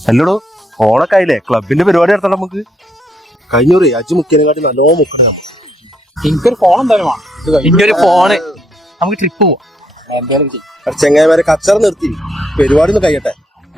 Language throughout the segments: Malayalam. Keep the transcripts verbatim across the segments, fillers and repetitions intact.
അല്ലടോ ഓണൊക്കെ ആയില്ലേ ക്ലബിന്റെ പരിപാടി നടത്തണം നമുക്ക്. കഴിഞ്ഞൂറി അജ് മുക്കിനെക്കാട്ടി നല്ലോ മുക്കണം. എനിക്കൊരു ഫോൺ എന്തായാലും വേണം. എനിക്കൊരു ഫോണ്. നമുക്ക് ട്രിപ്പ് പോവാം. എന്തായാലും ചെയ്യും. ചെങ്ങായിമാരെ കച്ചറ നിർത്തി പരിപാടി ഒന്ന് കഴിയട്ടെ.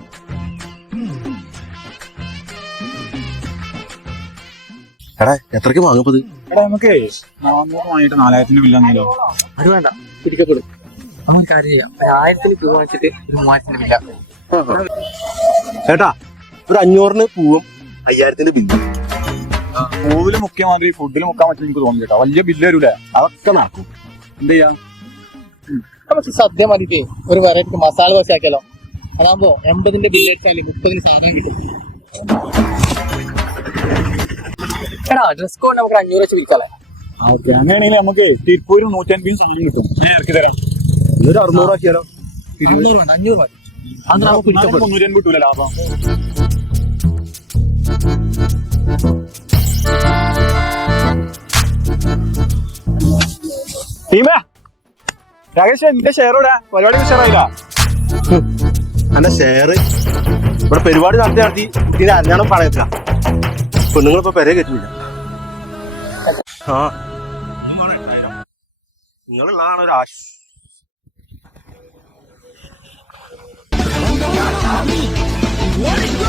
എടാ എത്രക്ക് വാങ്ങപ്പത്? എടാ നമുക്ക് നാന്നൂറ് വാങ്ങിയിട്ട് നാലായിരത്തിന്റെ ബില്ലാന്നല്ലോ. അത് വേണ്ട, പിടിക്കപ്പെടും. നമുക്ക് കാര്യം ചെയ്യാം, ഒരു ആയിരത്തിന് പൂ വാങ്ങിച്ചിട്ട് ഒരു മൂവായിരത്തിന്റെ ബില്ല. ചേട്ടാ ഒരു അഞ്ഞൂറിന് പൂവും അയ്യായിരത്തിന്റെ ബില്ല്. പൂവില് മുക്കിയ മാതിരി ഫുഡിൽ മുക്കാൻ പറ്റും എനിക്ക് തോന്നി കേട്ടോ. വലിയ ബില്ല് വരൂലേ? അതൊക്കെ നടക്കും. എന്ത് ചെയ്യാ? നമുക്ക് സദ്യ മതിക്ക് ഒരു വെറൈറ്റി മസാല ദോശ ആക്കിയാലോ? അതാകുമ്പോ എൺപതിന്റെ ബില്ല് അടിച്ചാല് മുപ്പതിന് സാധനം കിട്ടും. എടാ ഡ്രസ് കോഡ് നമുക്ക് അഞ്ഞൂറ് വെച്ച് വിൽക്കാല്ലേ? ഓക്കെ, അങ്ങനെയാണെങ്കിൽ നമുക്ക് തിരുപ്പൂരിൽ നൂറ്റൻപത് സാധനം കിട്ടും. ഞാൻ ഇറക്കി തരാം. ഇതൊരു അറുന്നൂറ് ആക്കിയാലോ? അഞ്ഞൂറ് വേണ്ട, അഞ്ഞൂറ് മതി. അത് നമുക്ക് പിടിക്കപ്പെടും. മുന്നൂറ്റി അൻപത് കിട്ടൂല ലാഭം. ടീമേ രാകേഷ്, എന്റെ ഷെയറോടെ പരിപാടി ഷെയറായില്ല. എന്റെ ഷെയർ ഇവിടെ പരിപാടി നടത്തി നടത്തി കുട്ടീനെ അരഞ്ഞാണം പണയത്തില്ല. പെണ്ണുങ്ങളിപ്പോ പെരയെ കയറ്റില്ല. ആ നിങ്ങളുള്ളതാണ് ഒരു ആശ